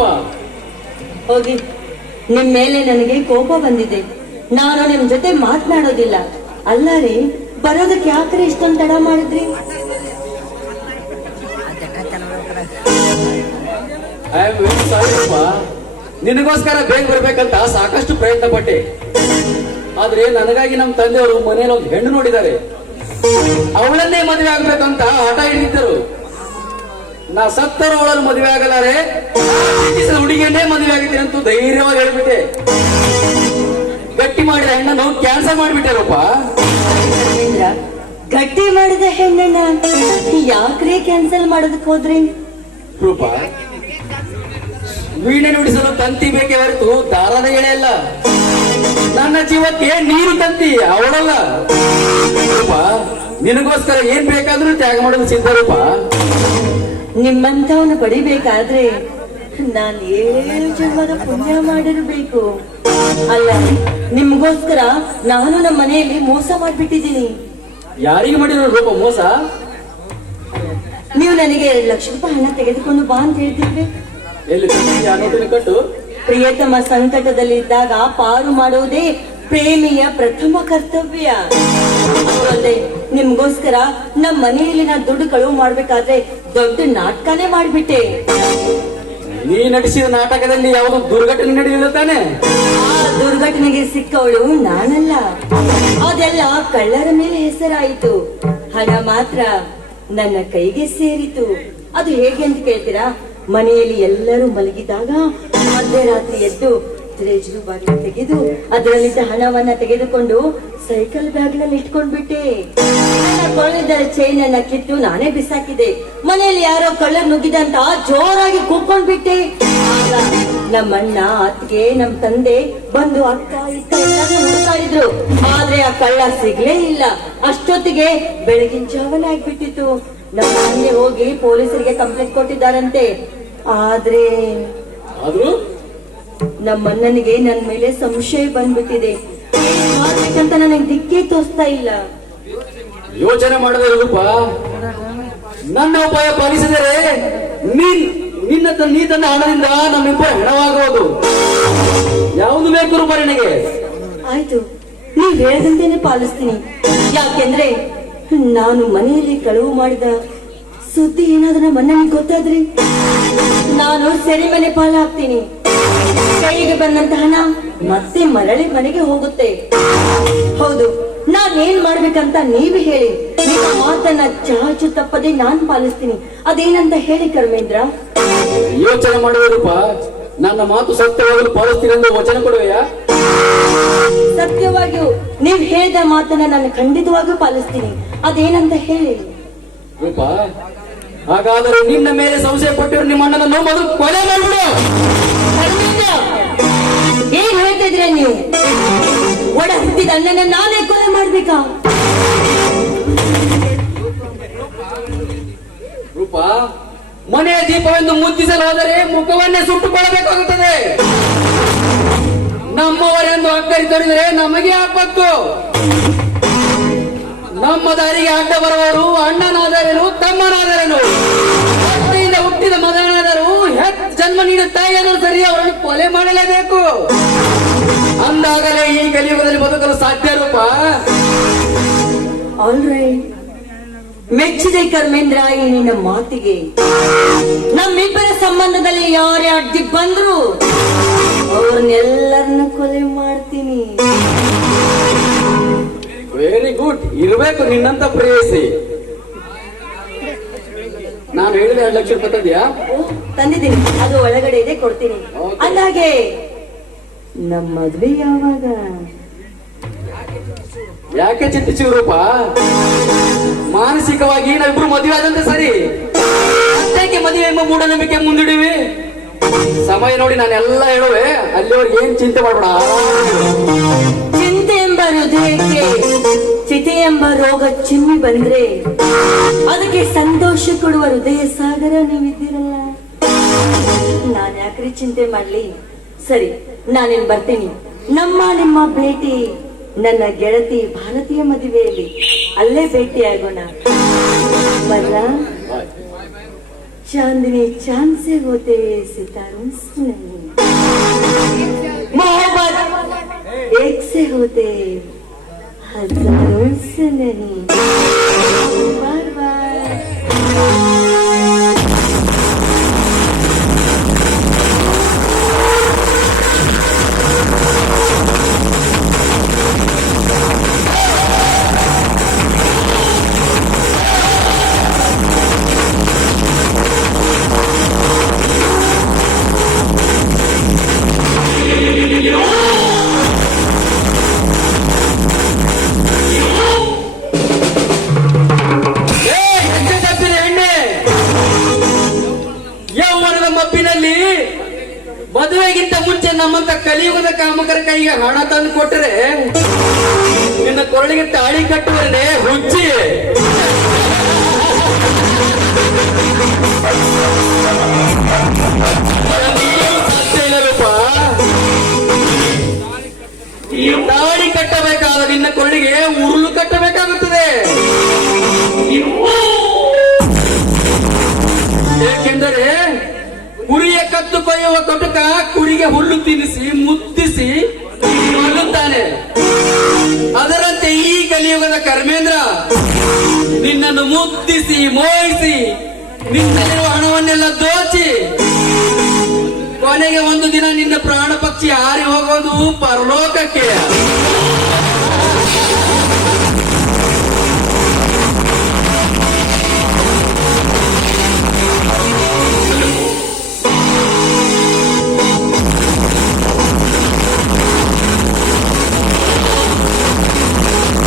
ರೂಪ. ಹೋಗಿ, ನಿಮ್ ಮೇಲೆ ನನಗೆ ಕೋಪ ಬಂದಿದೆ. ನಾನು ನಿಮ್ ಜೊತೆ ಮಾತನಾಡೋದಿಲ್ಲ. ಅಲ್ಲ ರೀ, ಬರೋದಕ್ಕೆ ಯಾಕ್ರೆ ಇಷ್ಟೊಂದು ತಡ ಮಾಡಿದ್ರಿ? ಐ ಆಮ್ ವೆರಿ ಸಾರಿ ರೂಪ. ನಿನಗೋಸ್ಕರ ಬೇಗ ಬರ್ಬೇಕಂತ ಸಾಕಷ್ಟು ಪ್ರಯತ್ನ ಪಟ್ಟೆ. ಆದ್ರೆ ನನಗಾಗಿ ನಮ್ಮ ತಂದೆಯವರು ಮನೆಯಲ್ಲಿ ಒಂದು ಹೆಣ್ಣು ನೋಡಿದ್ದಾರೆ. ಅವಳನ್ನೇ ಮದುವೆ ಆಗ್ಬೇಕಂತ ಹಠ ಹಿಡಿದಿದ್ದರು. ನಾ ಸತ್ತರು ಅವಳನ್ನು ಮದುವೆ ಆಗಲಾರೆ, ಹುಡುಗಿಯನ್ನೇ ಮದುವೆ ಆಗಿದ್ದೀನಿ ಅಂತ ಧೈರ್ಯವಾಗಿ ಹೇಳ್ಬಿಟ್ಟೆ. ಗಟ್ಟಿ ಮಾಡಿದ ಹೆಣ್ಣನ್ನು ಕ್ಯಾನ್ಸಲ್ ಮಾಡಿಬಿಟ್ಟೆ ರೂಪ. ಗಟ್ಟಿ ಮಾಡಿದ ಹೆಣ್ಣನ್ನ ಯಾಕ್ರಿ ಕ್ಯಾನ್ಸಲ್ ಮಾಡೋದಕ್ಕೆ ಹೋದ್ರಿ? ರೂಪ, ವೀಣೆ ನುಡಿಸಲು ತಂತಿ ಬೇಕೇ ಹೊರತು ದಾರದ ಎಳೆ ಅಲ್ಲ. ನನ್ನ ಜೀವಕ್ಕೆ ನೀರು ತಂತಿ, ಅವಳಲ್ಲ. ರೂಪ, ನಿನಗೋಸ್ಕರ ಏನ್ ಬೇಕಾದ್ರೂ ತ್ಯಾಗ ಮಾಡೋದು ಸಿದ್ಧ ರೂಪ. ನಿಮ್ಮಂತವನು ಪಡಿಬೇಕಾದ್ರೆ ನಾನು 7 ಜನ್ಮದ ಪುಣ್ಯ ಮಾಡಿರ್ಬೇಕು. ಅಲ್ಲ, ನಿಮ್ಗೋಸ್ಕರ ನಾನು ನಮ್ಮ ಮನೆಯಲ್ಲಿ ಮೋಸ ಮಾಡ್ಬಿಟ್ಟಿದ್ದೀನಿ. ಯಾರಿಗೆ ಮಾಡಿರೋ ರೂಪ ಮೋಸ? ನೀವು ನನಗೆ 2 ಲಕ್ಷ ರೂಪಾಯಿ ಹಣ ತೆಗೆದುಕೊಂಡು ಬಾ ಅಂತ ಹೇಳ್ತಿದ್ರಿ. ಎಲ್ಲಿ ನೋಟಿನ ಕಟ್ಟು? ಪ್ರಿಯತಮ ಸಂಕಟದಲ್ಲಿದ್ದಾಗ ಪಾರು ಮಾಡುವುದೇ ಪ್ರೇಮಿಯ ಪ್ರಥಮ ಕರ್ತವ್ಯ. ಅಲ್ಲದೆ ನಿಮ್ಗೋಸ್ಕರ ನಮ್ಮ ಮನೆಯಲ್ಲಿ ನಾ ದುಡ್ಡು ಕಳುವು ಮಾಡ್ಬೇಕಾದ್ರೆ ದೊಡ್ಡ ನಾಟಕನೇ ಮಾಡ್ಬಿಟ್ಟೆ. ನೀ ನಟಿಸಿದ ನಾಟಕದಲ್ಲಿ ಯಾವುದು ದುರ್ಘಟನೆ ನಡೆಯಲಿಲ್ಲ ತಾನೆ? ಆ ದುರ್ಘಟನೆಗೆ ಸಿಕ್ಕವಳು ನಾನಲ್ಲ. ಅದೆಲ್ಲ ಕಳ್ಳರ ಮೇಲೆ ಹೆಸರಾಯಿತು. ಹಣ ಮಾತ್ರ ನನ್ನ ಕೈಗೆ ಸೇರಿತು. ಅದು ಹೇಗೆ ಅಂತ ಕೇಳ್ತೀರಾ? ಮನೆಯಲ್ಲಿ ಎಲ್ಲರೂ ಮಲಗಿದಾಗ ಮಧ್ಯರಾತ್ರಿ ಎದ್ದು ತ್ರೇಜರು ಬಾಗಿಲು ತೆಗೆದು ಅದರಲ್ಲಿದ್ದ ಹಣವನ್ನ ತೆಗೆದುಕೊಂಡು ಸೈಕಲ್ ಬ್ಯಾಗ್ ನಲ್ಲಿ ಇಟ್ಕೊಂಡ್ಬಿಟ್ಟೆ. ನನ್ನ ಕೊಳ್ಳದ ಚೈನ್ ಅನ್ನ ಕಿತ್ತು ನಾನೇ ಬಿಸಾಕಿದೆ. ಮನೆಯಲ್ಲಿ ಯಾರೋ ಕಳ್ಳರ್ ನುಗ್ಗಿದಂತ ಜೋರಾಗಿ ಕೂತ್ಕೊಂಡ್ಬಿಟ್ಟೆ. ಆಗ ನಮ್ಮಣ್ಣ, ಅತ್ತಿಗೆ, ನಮ್ ತಂದೆ ಬಂದು ಅಕ್ಕ ಇತ್ತ ಎಲ್ಲರೂ ಹುಡುಕಾಡಿದ್ರು. ಆದ್ರೆ ಆ ಕಳ್ಳ ಸಿಗ್ಲೇ ಇಲ್ಲ. ಅಷ್ಟೊತ್ತಿಗೆ ಬೆಳಗಿನ ಜಾವನ ಆಗ್ಬಿಟ್ಟಿತ್ತು. ನಮ್ಮ ಮನೆ ಹೋಗಿ ಪೊಲೀಸರಿಗೆ ಕಂಪ್ಲೇಂಟ್ ಕೊಟ್ಟಿದ್ದಾರಂತೆ. ಆದ್ರೆ ನಮ್ಮಣ್ಣನಿಗೆ ನನ್ ಮೇಲೆ ಸಂಶಯ ಬಂದ್ಬಿಟ್ಟಿದೆ. ಏನ್ ಮಾಡ್ಬೇಕಂತ ನನಗೆ ದಿಕ್ಕೇ ತೋರಿಸ್ತಾ ಇಲ್ಲ. ಯೋಚನೆ ಮಾಡದ ರೂಪ, ನನ್ನ ಉಪಾಯ ಪಾಲಿಸಿದರೆ ನೀ ತನ್ನ ಹಣದಿಂದ ನಮ್ಮಿಬ್ಬರು ಹೆಣವಾಗುವುದು. ಯಾವುದು ಬೇಕು ರೂಪ ನಿನಗೆ? ಆಯ್ತು, ನೀವ್ ಹೇಳದಂತೆನೆ ಪಾಲಿಸ್ತೀನಿ. ಯಾಕೆಂದ್ರೆ ನಾನು ಮನೆಯಲ್ಲಿ ಕಳುವು ಮಾಡಿದ ಸುದ್ದಿ ಏನಾದ್ರೂ ನಮ್ಮ ಅಣ್ಣನಿಗೆ ಗೊತ್ತಾದ್ರಿ ನಾನು ಸೆರೆಮನೆ ಪಾಲಾಗ್ತೀನಿ. ಕೈಗೆ ಬಂದಂತ ಹಣ ಮತ್ತೆ ಮರಳಿ ಮನೆಗೆ ಹೋಗುತ್ತೆ. ಹೌದು, ನಾನೇನ್ ಮಾಡ್ಬೇಕಂತ ನೀವು ಹೇಳಿ. ನಿಮ್ಮ ಮಾತನ್ನ ಚಾಚು ತಪ್ಪದೆ ನಾನ್ ಪಾಲಿಸ್ತೀನಿ. ಅದೇನಂತ ಹೇಳಿ ಕರ್ಮೇಂದ್ರ. ಯೋಚನೆ ಮಾಡುವ ರೂಪ, ನನ್ನ ಮಾತು ಸತ್ಯವಾಗಲು ಪಾಲಿಸ್ತೀನಿ ಎಂದು ವಚನ ಕೊಡುವೆಯಾ? ಸತ್ಯವಾಗಿಯೂ ನೀವ್ ಹೇಳಿದ ಮಾತನ್ನ ನಾನು ಖಂಡಿತವಾಗಿಯೂ ಪಾಲಿಸ್ತೀನಿ. ಅದೇನಂತ ಹೇಳಿ ರೂಪ. ಹಾಗಾದರೆ ನಿನ್ನ ಮೇಲೆ ಸಂಶಯ ಪಟ್ಟಿರೋ ನಿಮ್ಮ ಅಣ್ಣನನ್ನು ಮೊದಲು ಕೊಲೆ ಮಾಡಿಬಿಡು. ಏನ್ ಹೇಳ್ತಿದ್ರೆ ನೀವು? ಒಡ ಹುಟ್ಟಿದ ಅಣ್ಣನ ನಾನೇ ಕೊಲೆ ಮಾಡ್ಬೇಕಾ? ರೂಪ, ಮನೆಯ ದೀಪವೆಂದು ಮುದ್ದಿಸಲು ಹೋದರೆ ಮುಖವನ್ನೇ ಸುಟ್ಟುಕೊಳ್ಳಬೇಕಾಗುತ್ತದೆ. ನಮ್ಮವರೆಂದು ಅಕ್ಕರಿ ತೋರಿದರೆ ನಮಗೆ ಆಪತ್ತು. ನಮ್ಮ ದಾರಿಗೆ ಅಡ್ಡ ಬರುವವರು ಅಣ್ಣನಾದರೇನು ತಮ್ಮನಾದರೇನು, ಹೊಟ್ಟೆಯಿಂದ ಹುಟ್ಟಿದ ಮಗನಾದರೂ ಜನ್ಮ ನೀಡಿದ ತಾಯಿಯಾದರೂ ಸರಿ ಅವರನ್ನು ಕೊಲೆ ಮಾಡಲೇಬೇಕು. ಅಂದಾಗಲೇ ಈ ಕಲಿಯುಗದಲ್ಲಿ ಬದುಕಲು ಸಾಧ್ಯ ರೂಪ. ಆಲ್ರೈಟ್, ಮೆಚ್ಚಿದೆ ಕರ್ಮೇಂದ್ರ ಈ ನಿನ್ನ ಮಾತಿಗೆ. ನಮ್ಮಿಬ್ಬರ ಸಂಬಂಧದಲ್ಲಿ ಯಾರೇ ಅಡ್ಡಿ ಬಂದ್ರು ಅವ್ರನ್ನೆಲ್ಲರನ್ನ ಕೊಲೆ ಮಾಡ್ತೀನಿ. ವೆರಿ ಗುಡ್, ಇರಬೇಕು ನಿನ್ನಂತ ಪ್ರೇಯಸಿ. ನಾನು ಹೇಳಿದ 2 ಲಕ್ಷ ರೂಪಾಯಿ ತಂದ್ಯಾ? ತಂದಿದ್ದೀನಿ, ಅದು ಒಳಗಡೆ ಇದೆ, ಕೊಡ್ತೀನಿ. ಅಂದಾಗೆ ನಮ್ಮ ಮದ್ವೆ ಯಾವಾಗ? ಯಾಕೆ ಚಿಂತಿಸಿ ರೂಪ? ಮಾನಸಿಕವಾಗಿ ನಾವಿಬ್ರು ಮದುವೆ ಆದಂತೆ ಸರಿ. ಅಷ್ಟೇಕೆ ಮದುವೆ ಎಂಬ ಮೂಢನಂಬಿಕೆ ಮುಂದಿಡುವಿ? ಸಮಯ ನೋಡಿ ನಾನೆಲ್ಲ ಹೇಳುವೆ. ಅಲ್ಲಿವರೆಗೆ ಏನ್ ಚಿಂತೆ ಮಾಡಬೇಡ. ಚಿಂತೆ ಎಂಬ ಹೃದಯಕ್ಕೆ ಚಿತೆ ಎಂಬ ರೋಗ ಚಿಮ್ಮಿ ಬಂದ್ರೆ ಅದಕ್ಕೆ ಸಂತೋಷ ಕೊಡುವ ಹೃದಯ ಸಾಗರ ನೀವಿದ್ದೀರಲ್ಲ. ನಾನ್ ಯಾಕ್ರಿ ಚಿಂತೆ ಮಾಡ್ಲಿ? ಸರಿ, ನಾನೇನ್ ಬರ್ತೀನಿ. ನಿಮ್ಮ ಭೇಟಿ ನನ್ನ ಗೆಳತಿ ಭಾರತೀಯ ಮದುವೆಯಲ್ಲಿ. ಅಲ್ಲೇ ಭೇಟಿ ಆಗೋಣ. ಬರ್ಲಾ? चांदनी चांद से होते सितारों से नहीं, मोहब्बत एक से होते हजारों से नहीं। बार बार ಮಬ್ಬಿನಲ್ಲಿ ಮದುವೆಗಿಂತ ಮುಂಚೆ ನಮ್ಮಂತ ಕಲಿಯುಗದ ಕಾಮಕರ ಕೈಗೆ ಹಣ ತಂದು ಕೊಟ್ಟರೆ ನಿನ್ನ ಕೊರಳಿಗೆ ತಾಳಿ ಕಟ್ಟುವರೆ ಹುಚ್ಚಿ. ಸಾಧ್ಯ ಇಲ್ಲವಪ್ಪ. ತಾಳಿ ಕಟ್ಟಬೇಕಾದ ನಿನ್ನ ಕೊರಳಿಗೆ ಉರುಳು ಕಟ್ಟಬೇಕಾಗುತ್ತದೆ. ಏಕೆಂದರೆ ಕುರಿಯ ಕತ್ತು ಕೊಯ್ಯುವ ಕಟುಕ ಕುರಿಗೆ ಹುಲ್ಲು ತಿನ್ನಿಸಿ ಮುತ್ತಿಸಿ ಕೊಲ್ಲುತ್ತಾನೆ. ಅದರಂತೆ ಈ ಕಲಿಯುಗದ ಕರ್ಮೇಂದ್ರ ನಿನ್ನನ್ನು ಮುತ್ತಿಸಿ ಮೋಹಿಸಿ ನಿನ್ನಲ್ಲಿರುವ ಹಣವನ್ನೆಲ್ಲ ದೋಚಿ ಕೊನೆಗೆ ಒಂದು ದಿನ ನಿನ್ನ ಪ್ರಾಣ ಪಕ್ಷಿ ಹಾರಿ ಹೋಗೋದು ಪರಲೋಕಕ್ಕೆ.